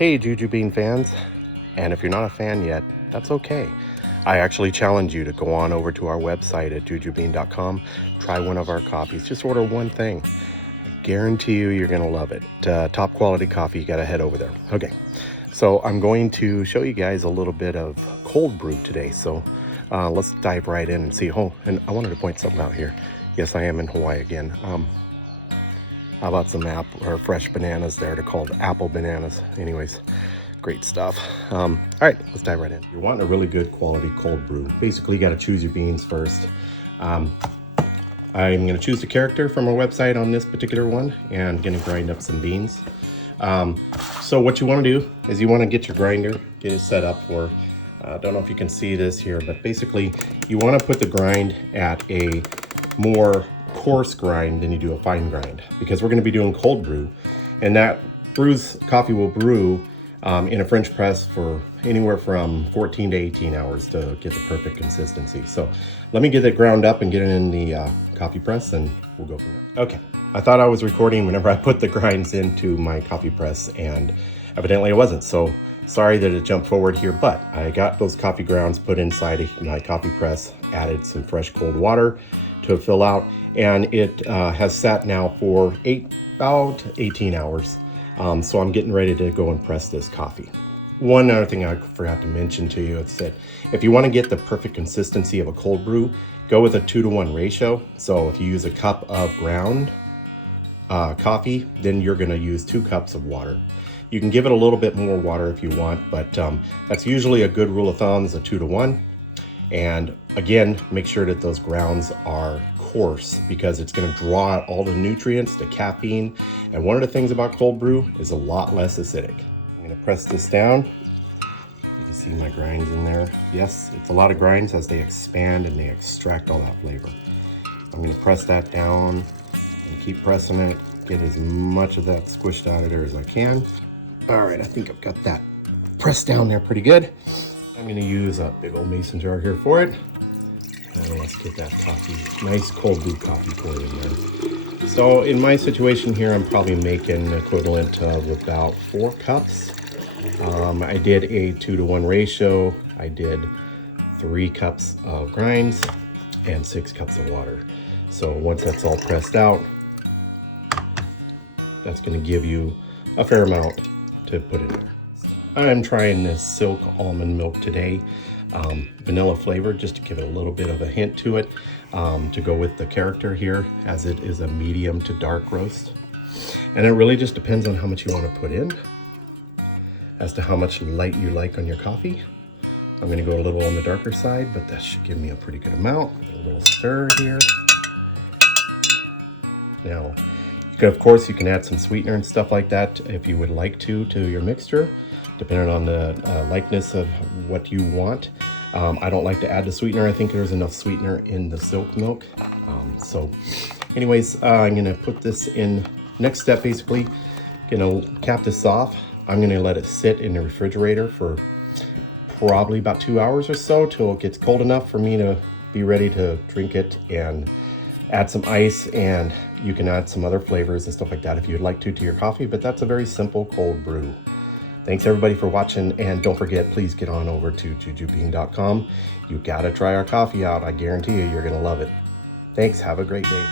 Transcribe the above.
Hey Juju Bean fans, and if you're not a fan yet, that's okay. I actually challenge you to go on over to our website at jujubean.com, try one of our coffees, just order one thing. I guarantee you're gonna love it. Top quality coffee, you gotta head over there. Okay, so I'm going to show you guys a little bit of cold brew today, so let's dive right in and see. Oh, and I wanted to point something out here. Yes, I am in Hawaii again. How about some fresh bananas there? They're called apple bananas. Anyways, great stuff. All right, let's dive right in. You're wanting a really good quality cold brew. Basically, you got to choose your beans first. I'm going to choose the character from our website on this particular one, and going to grind up some beans. So what you want to do is you want to get your grinder, get it set up for. I don't know if you can see this here, but basically, you want to put the grind at a more coarse grind than you do a fine grind, because we're going to be doing cold brew, and that coffee will brew in a French press for anywhere from 14 to 18 hours to get the perfect consistency. So let me get it ground up and get it in the coffee press, and we'll go from there. Okay, I thought I was recording whenever I put the grinds into my coffee press, and evidently it wasn't. So sorry that it jumped forward here, but I got those coffee grounds put inside my coffee press, added some fresh cold water to fill out, and it has sat now for about 18 hours. So I'm getting ready to go and press this coffee. One other thing I forgot to mention to you is that if you want to get the perfect consistency of a cold brew, go with a 2-to-1 ratio. So if you use a cup of ground coffee, then you're going to use 2 cups of water. You can give it a little bit more water if you want, but that's usually a good rule of thumb, is a 2-to-1. And again, make sure that those grounds are coarse, because it's going to draw out all the nutrients, the caffeine. And one of the things about cold brew is a lot less acidic. I'm going to press this down. You can see my grinds in there. Yes, it's a lot of grinds as they expand and they extract all that flavor. I'm going to press that down and keep pressing it, get as much of that squished out of there as I can. All right, I think I've got that pressed down there pretty good. I'm going to use a big old mason jar here for it. And let's get that coffee, nice cold brew coffee poured in there. So in my situation here, I'm probably making the equivalent of about 4 cups. I did a 2-to-1 ratio. I did 3 cups of grinds and 6 cups of water. So once that's all pressed out, that's going to give you a fair amount to put in there. I'm trying this silk almond milk today, vanilla flavor, just to give it a little bit of a hint to it, to go with the character here, as it is a medium to dark roast. And it really just depends on how much you want to put in, as to how much light you like on your coffee. I'm going to go a little on the darker side, but that should give me a pretty good amount. A little stir here. Now, of course, you can add some sweetener and stuff like that if you would like to your mixture, depending on the likeness of what you want. I don't like to add the sweetener. I think there's enough sweetener in the silk milk. So anyways, I'm gonna put this in. Next step, basically, gonna cap this off. I'm gonna let it sit in the refrigerator for probably about 2 hours or so, till it gets cold enough for me to be ready to drink it, and add some ice, and you can add some other flavors and stuff like that if you'd like to your coffee, but that's a very simple cold brew. Thanks everybody for watching, and don't forget, please get on over to jujubean.com. You gotta try our coffee out. I guarantee you're gonna love it. Thanks, have a great day.